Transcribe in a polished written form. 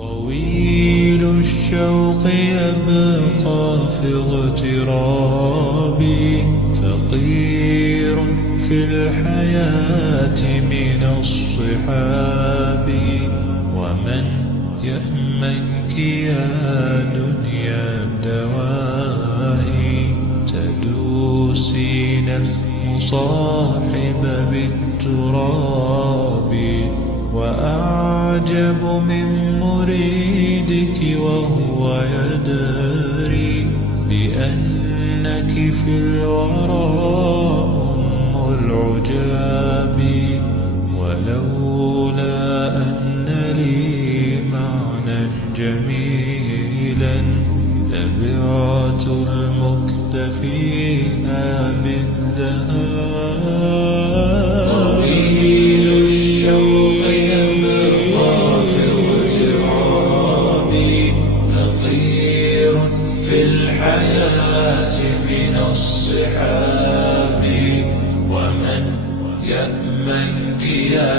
طويل الشوق يبقى في اغترابي، فقير في الحياة من الصحاب. ومن يأمنك يا دنيا الدواهي، تدوسين المصاحب بالتراب. وأعجب من مريدك وهو يدري بأنك في الورى أم العجاب. ولولا أن لي معنى جميلا لبعت المكتفيها بالذهاب. طويل الشوق يبقى في اغترابي، فقير في الحياة من الصحاب. ومن يأمنك يا